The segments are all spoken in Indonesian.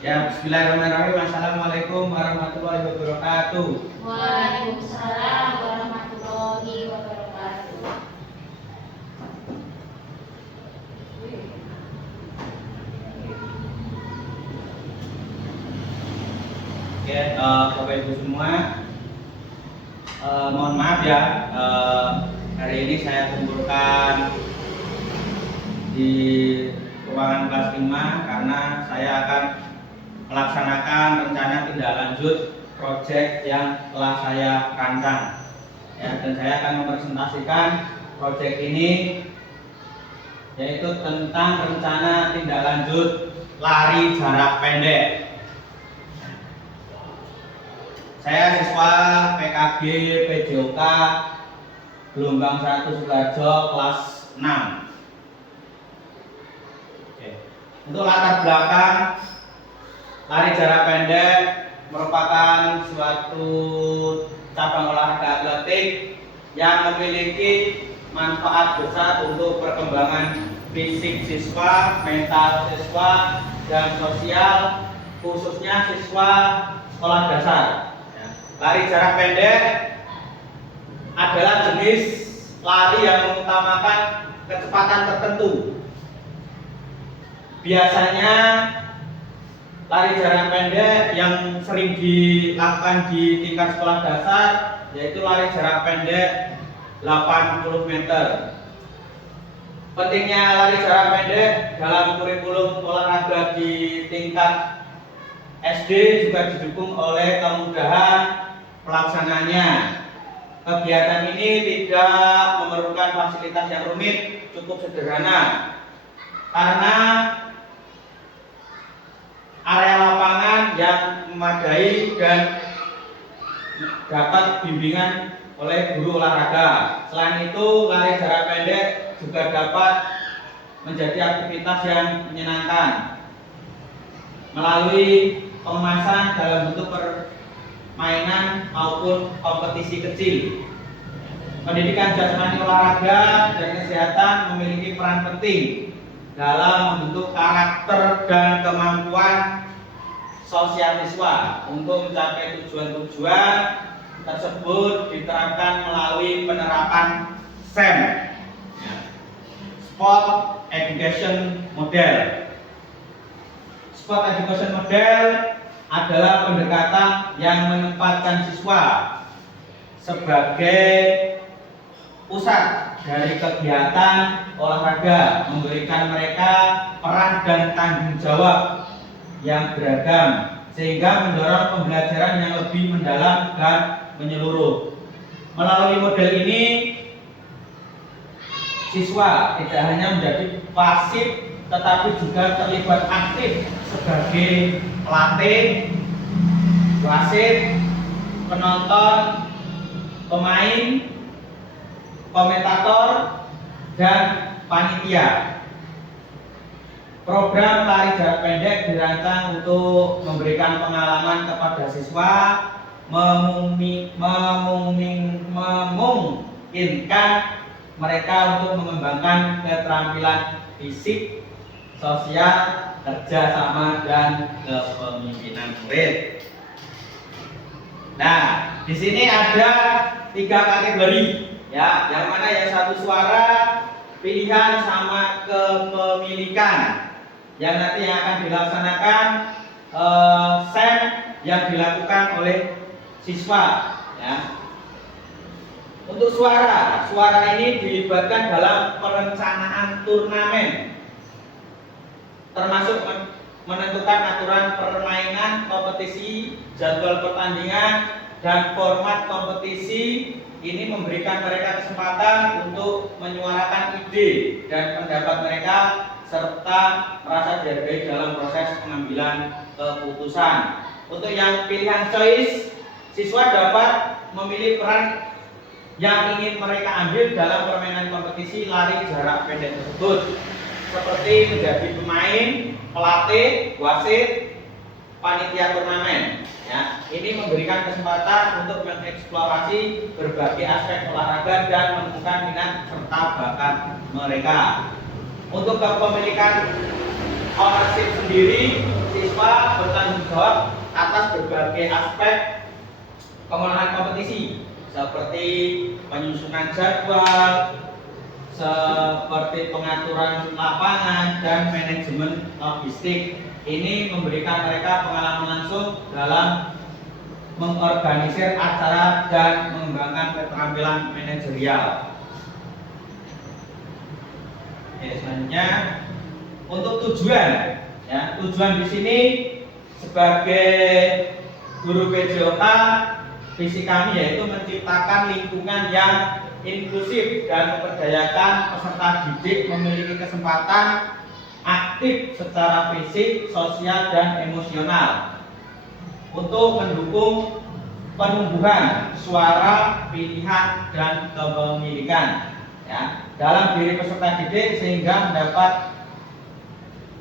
Ya, bismillahirrahmanirrahim. Assalamualaikum warahmatullahi wabarakatuh. Waalaikumsalam warahmatullahi wabarakatuh. Oke, Bapak Ibu semua, mohon maaf ya, hari ini saya kumpulkan di ruangan kelas 5 karena saya akan melaksanakan rencana tindak lanjut proyek yang telah saya rancang. Ya, dan saya akan mempresentasikan proyek ini, yaitu tentang rencana tindak lanjut lari jarak pendek. Saya siswa PKG PJOK gelombang 1 Sukoharjo kelas 6. Oke. Untuk latar belakang, lari jarak pendek merupakan suatu cabang olahraga atletik yang memiliki manfaat besar untuk perkembangan fisik siswa, mental siswa, dan sosial, khususnya siswa sekolah dasar. Lari jarak pendek adalah jenis lari yang mengutamakan kecepatan tertentu. Biasanya lari jarak pendek yang sering dilakukan di tingkat sekolah dasar yaitu lari jarak pendek 80 meter. Pentingnya lari jarak pendek dalam kurikulum olahraga di tingkat SD juga didukung oleh kemudahan pelaksanaannya. Kegiatan ini tidak memerlukan fasilitas yang rumit, cukup sederhana. Karena area lapangan yang memadai dan dapat bimbingan oleh guru olahraga. Selain itu, lari jarak pendek juga dapat menjadi aktivitas yang menyenangkan melalui pengemasan dalam bentuk permainan maupun kompetisi kecil. Pendidikan jasmani olahraga dan kesehatan memiliki peran penting dalam membentuk karakter dan kemampuan sosial siswa. Untuk mencapai tujuan-tujuan tersebut diterapkan melalui penerapan SEM, Sport Education Model. Sport Education Model adalah pendekatan yang menempatkan siswa sebagai pusat dari kegiatan olahraga, memberikan mereka peran dan tanggung jawab yang beragam sehingga mendorong pembelajaran yang lebih mendalam dan menyeluruh. Melalui model ini, siswa tidak hanya menjadi pasif tetapi juga terlibat aktif sebagai pelatih, wasit, penonton, pemain, komentator, dan panitia. Program lari jarak pendek dirancang untuk memberikan pengalaman kepada siswa, memungkinkan mereka untuk mengembangkan keterampilan fisik, sosial, kerjasama, dan kepemimpinan murid. Nah, di sini ada 3 kategori, ya, yang mana yang satu suara, pilihan, sama kepemilikan. Yang nanti yang akan dilaksanakan SEM yang dilakukan oleh siswa, ya. Untuk suara ini dilibatkan dalam perencanaan turnamen, termasuk menentukan aturan permainan kompetisi, jadwal pertandingan, dan format kompetisi. Ini memberikan mereka kesempatan untuk menyuarakan ide dan pendapat mereka serta merasa dihargai dalam proses pengambilan keputusan. Untuk yang pilihan choice, siswa dapat memilih peran yang ingin mereka ambil dalam permainan kompetisi lari jarak pendek tersebut, seperti menjadi pemain, pelatih, wasit, panitia turnamen. Ya, ini memberikan kesempatan untuk mengeksplorasi berbagai aspek olahraga dan menemukan minat serta bakat mereka. Untuk kepemilikan ownership sendiri, siswa bertanggung jawab atas berbagai aspek pengelolaan kompetisi seperti penyusunan jadwal, seperti pengaturan lapangan dan manajemen logistik. Ini memberikan mereka pengalaman langsung dalam mengorganisir acara dan mengembangkan keterampilan manajerial. Selanjutnya untuk tujuan, ya, tujuan di sini sebagai guru PJOK, visi kami yaitu menciptakan lingkungan yang inklusif dan memperdayakan peserta didik memiliki kesempatan aktif secara fisik, sosial, dan emosional untuk mendukung penumbuhan suara, pilihan, dan kepemilikan, ya, dalam diri peserta didik sehingga mendapat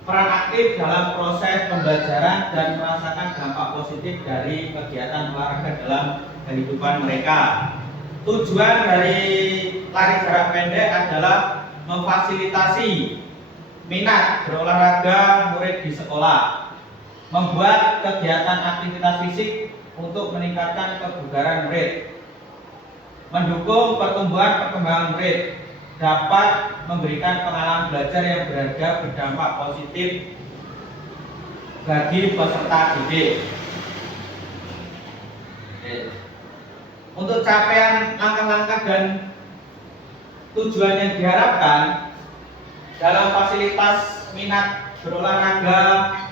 peran aktif dalam proses pembelajaran dan merasakan dampak positif dari kegiatan olahraga dalam kehidupan mereka. Tujuan dari lari jarak pendek adalah memfasilitasi minat berolahraga murid di sekolah, membuat kegiatan aktivitas fisik untuk meningkatkan kebugaran murid, mendukung pertumbuhan perkembangan murid, dapat memberikan pengalaman belajar yang berharga berdampak positif bagi peserta didik. Untuk capaian langkah-langkah dan tujuan yang diharapkan dalam fasilitas minat berolahraga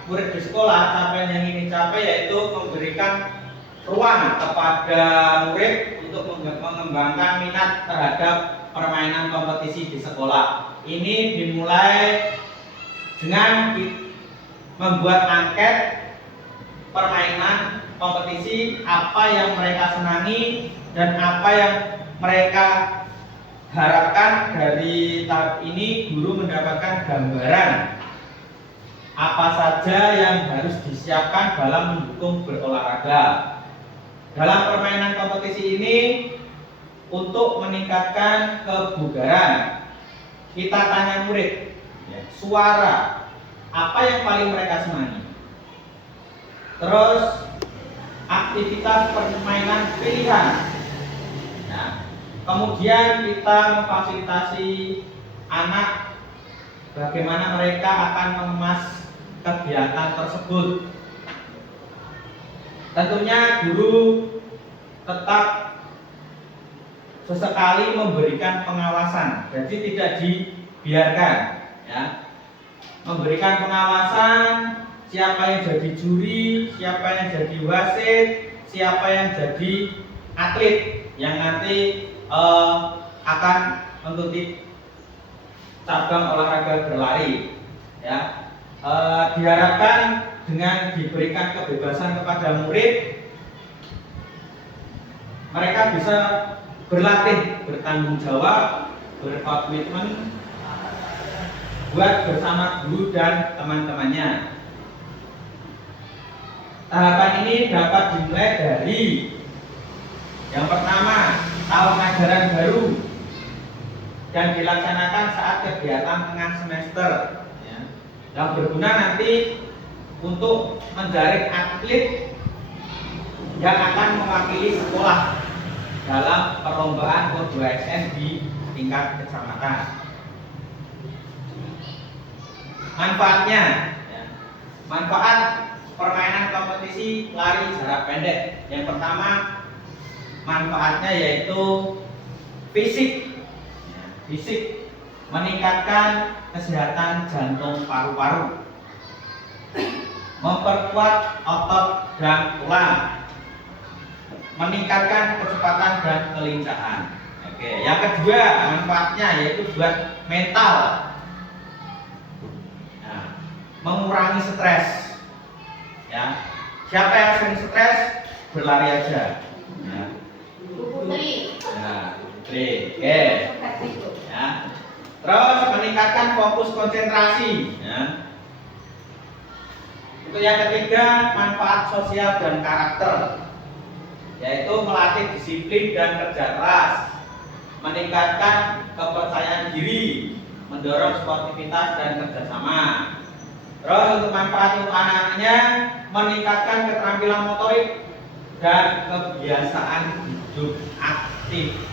murid di sekolah, capaian yang ingin dicapai yaitu memberikan ruang kepada murid untuk mengembangkan minat terhadap permainan kompetisi di sekolah. Ini dimulai dengan membuat angket permainan kompetisi, apa yang mereka senangi dan apa yang mereka harapkan. Dari tahap ini guru mendapatkan gambaran apa saja yang harus disiapkan dalam mendukung berolahraga. Dalam permainan kompetisi ini, untuk meningkatkan kebugaran, kita tanya murid, ya, suara apa yang paling mereka senangi. Terus aktivitas permainan pilihan. Nah, kemudian kita memfasilitasi anak bagaimana mereka akan mengemas kegiatan tersebut. Tentunya guru tetap sesekali memberikan pengawasan, jadi tidak dibiarkan, ya. Memberikan pengawasan, siapa yang jadi juri, siapa yang jadi wasit, siapa yang jadi atlet yang nanti akan mengikuti cabang olahraga berlari, ya. Diharapkan dengan diberikan kebebasan kepada murid, mereka bisa berlatih, bertanggung jawab, berkomitmen buat bersama guru dan teman-temannya. Tahapan ini dapat dimulai dari yang pertama, tahun ajaran baru dan dilaksanakan saat kegiatan tengah semester, ya, yang berguna nanti untuk menjaring atlet yang akan mewakili sekolah dalam perlombaan O2SN di tingkat kecamatan. Manfaatnya, ya, manfaat permainan kompetisi lari jarak pendek. Yang pertama, manfaatnya yaitu fisik, ya, fisik, meningkatkan kesehatan jantung paru-paru, memperkuat otot dan tulang, meningkatkan kecepatan dan kelincahan. Oke, yang kedua manfaatnya yaitu buat mental, nah, mengurangi stres. Ya, siapa yang sering stres berlari aja. Ya. Putri. Nah, Putri. Oke. Ya. Terus meningkatkan fokus konsentrasi. Ya. Untuk yang ketiga, manfaat sosial dan karakter, yaitu melatih disiplin dan kerja keras, meningkatkan kepercayaan diri, mendorong sportivitas dan kerjasama. Terus untuk manfaat untuk anak-anaknya meningkatkan keterampilan motorik dan kebiasaan hidup aktif.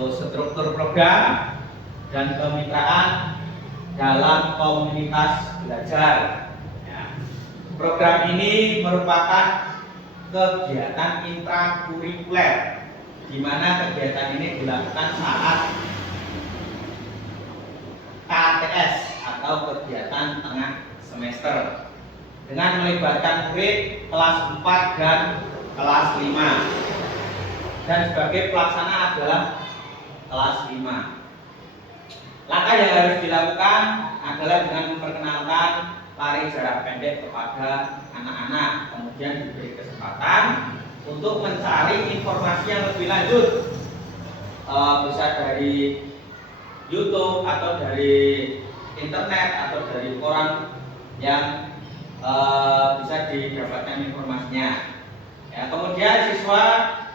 Untuk struktur program dan kemitraan dalam komunitas belajar. Ya. Program ini merupakan kegiatan intrakurikuler, di mana kegiatan ini dilakukan saat KTS atau kegiatan tengah semester dengan melibatkan murid kelas 4 dan kelas 5, dan sebagai pelaksana adalah kelas 5. Langkah yang harus dilakukan adalah dengan memperkenalkan lari jarak pendek kepada anak-anak, kemudian diberi kesempatan untuk mencari informasi yang lebih lanjut, bisa dari YouTube atau dari internet atau dari koran yang bisa didapatkan informasinya. Ya, kemudian siswa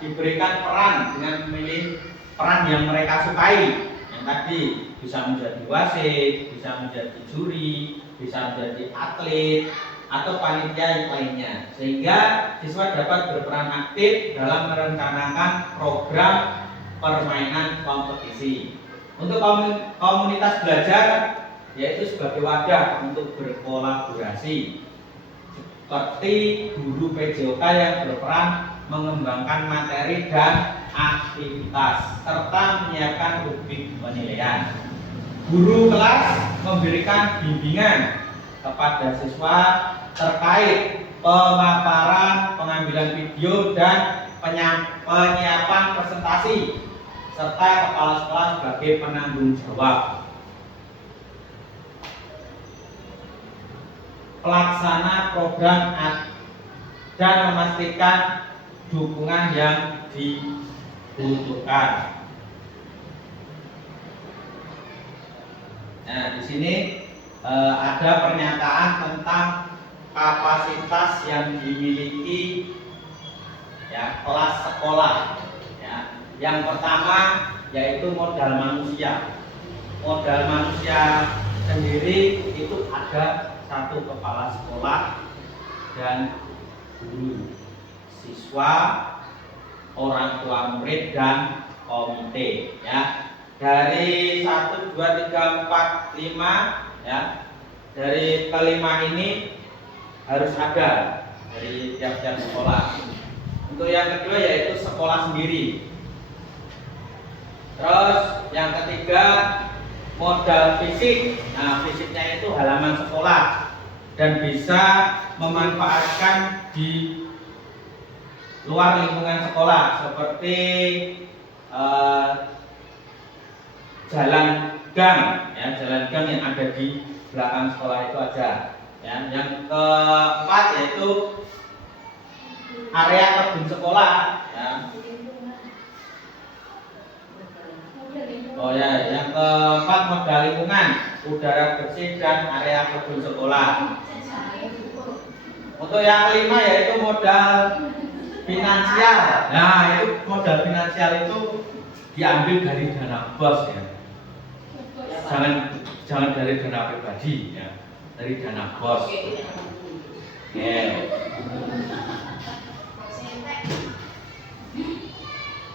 diberikan peran dengan memilih peran yang mereka sukai, yang tadi bisa menjadi wasit, bisa menjadi juri, bisa menjadi atlet atau panitia yang lainnya, sehingga siswa dapat berperan aktif dalam merencanakan program permainan kompetisi. Untuk komunitas belajar, yaitu sebagai wadah untuk berkolaborasi, seperti guru PJOK yang berperan mengembangkan materi dan aktivitas serta menyiapkan rubrik penilaian. Guru kelas memberikan bimbingan kepada siswa terkait pemaparan, pengambilan video, dan penyiapan presentasi, serta kepala sekolah sebagai penanggung jawab. Pelaksana program dan memastikan dukungan yang dibutuhkan. Nah, di sini ada pernyataan tentang kapasitas yang dimiliki ya kelas sekolah. Ya. Yang pertama yaitu modal manusia. Modal manusia sendiri itu ada 1 kepala sekolah dan guru, siswa, orang tua murid, dan komite. Ya. Dari 1, 2, 3, 4, 5 ya. Dari kelima ini harus ada dari tiap-tiap sekolah. Untuk yang kedua yaitu sekolah sendiri. Terus yang ketiga modal fisik. Nah, fisiknya itu halaman sekolah dan bisa memanfaatkan di luar lingkungan sekolah, seperti jalan gang, ya, jalan gang yang ada di belakang sekolah itu ada. Ya. Yang keempat yaitu area kebun sekolah. Ya. Oh ya, yang keempat modal lingkungan, udara bersih, dan area kebun sekolah. Untuk yang kelima yaitu modal finansial. Nah, itu modal finansial itu diambil dari dana BOS ya. Jangan dari dana pribadi ya, dari dana BOS.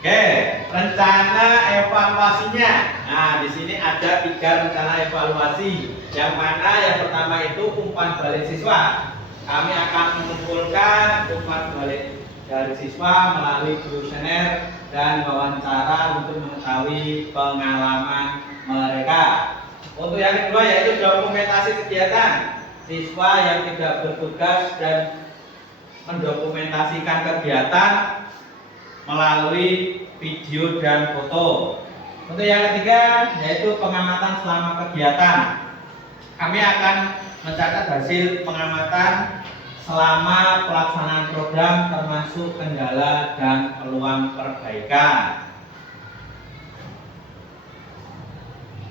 Oke, rencana evaluasinya. Nah, di sini ada 3 rencana evaluasi. Yang mana yang pertama itu umpan balik siswa. Kami akan mengumpulkan umpan balik dari siswa melalui kuesioner dan wawancara untuk mengetahui pengalaman mereka. Untuk yang kedua yaitu dokumentasi kegiatan. Siswa yang tidak bertugas dan mendokumentasikan kegiatan melalui video dan foto. Untuk yang ketiga yaitu pengamatan selama kegiatan. Kami akan mencatat hasil pengamatan selama pelaksanaan program, termasuk kendala dan peluang perbaikan.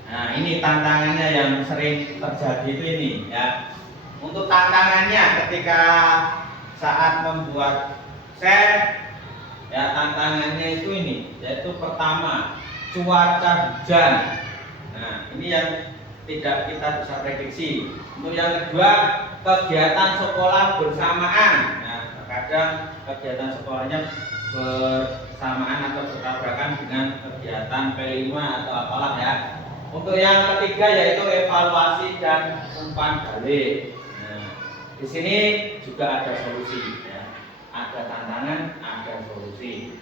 Nah, ini tantangannya yang sering terjadi itu ini ya. Untuk tantangannya ketika saat membuat set ya, tantangannya itu ini, yaitu pertama cuaca hujan ini yang tidak kita bisa prediksi. Untuk yang kedua, kegiatan sekolah bersamaan. Nah, terkadang kegiatan sekolahnya bersamaan atau bertabrakan dengan kegiatan P5 atau apalah ya. Untuk yang ketiga yaitu evaluasi dan umpan balik. Nah, di sini juga ada solusi ya. Ada tantangan, ada solusi.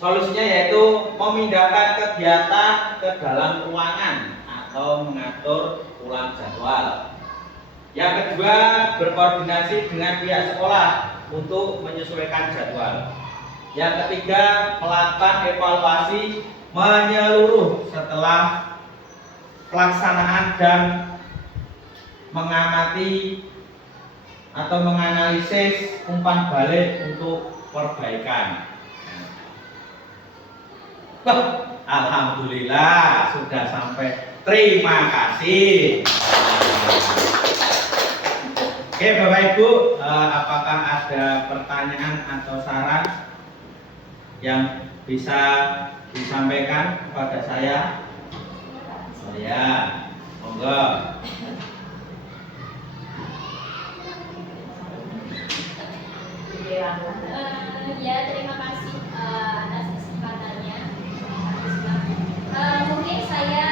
Solusinya yaitu memindahkan kegiatan ke dalam ruangan atau mengatur ulang jadwal. Yang kedua, berkoordinasi dengan pihak sekolah untuk menyesuaikan jadwal. Yang ketiga, melakukan evaluasi menyeluruh setelah pelaksanaan dan mengamati atau menganalisis umpan balik untuk perbaikan. Alhamdulillah sudah sampai. Terima kasih. Oke Bapak Ibu, apakah ada pertanyaan atau saran yang bisa disampaikan kepada saya? Oh ya, monggo. Ya, terima kasih atas kesempatannya. Mungkin saya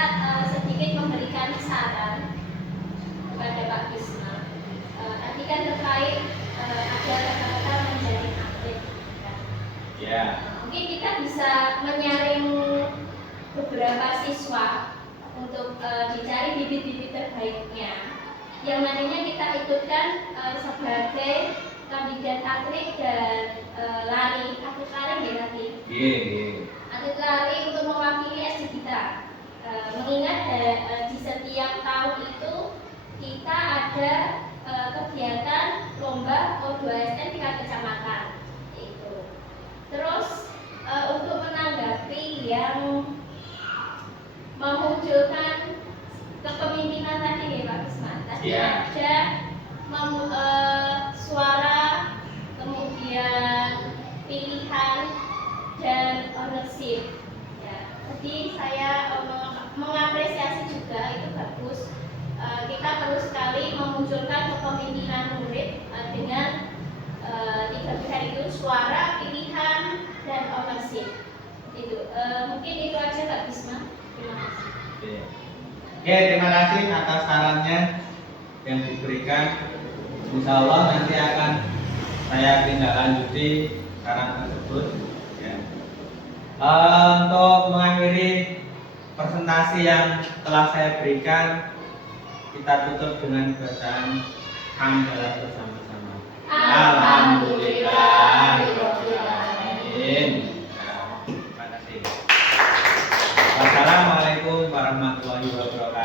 sedikit memberikan saran kepada Pak Bisma. Tadi kan terkait ada kata-kata menjadi atlet. Ya. Mungkin kita bisa menyaring beberapa siswa untuk dicari bibit-bibit terbaiknya yang nantinya kita ikutkan sebagai kandidat atlet dan atlet lari ya nanti. Atlet lari untuk mewakili SD kita. Mengingat di setiap tahun itu kita ada kegiatan lomba O2SN tingkat kecamatan. Itu. Terus untuk menanggapi yang memunculkan kepemimpinan tadi ya Pak Bisma. Tadi ada suara, kemudian pilihan dan ownership. Ya, jadi saya mengapresiasi juga itu bagus. Kita perlu sekali memunculkan kepemimpinan murid dengan tiga pilihan itu suara, pilihan dan ownership. Itu mungkin itu aja Kak Bisma. Terima kasih. Oke, terima kasih atas sarannya yang diberikan. Insya Allah nanti akan saya tindak lanjuti saran tersebut ya. Untuk mengakhiri presentasi yang telah saya berikan, kita tutup dengan bacaan hamdalah bersama-sama. Alhamdulillahirobbilalamin. Terima kasih. Wassalamualaikum warahmatullahi wabarakatuh.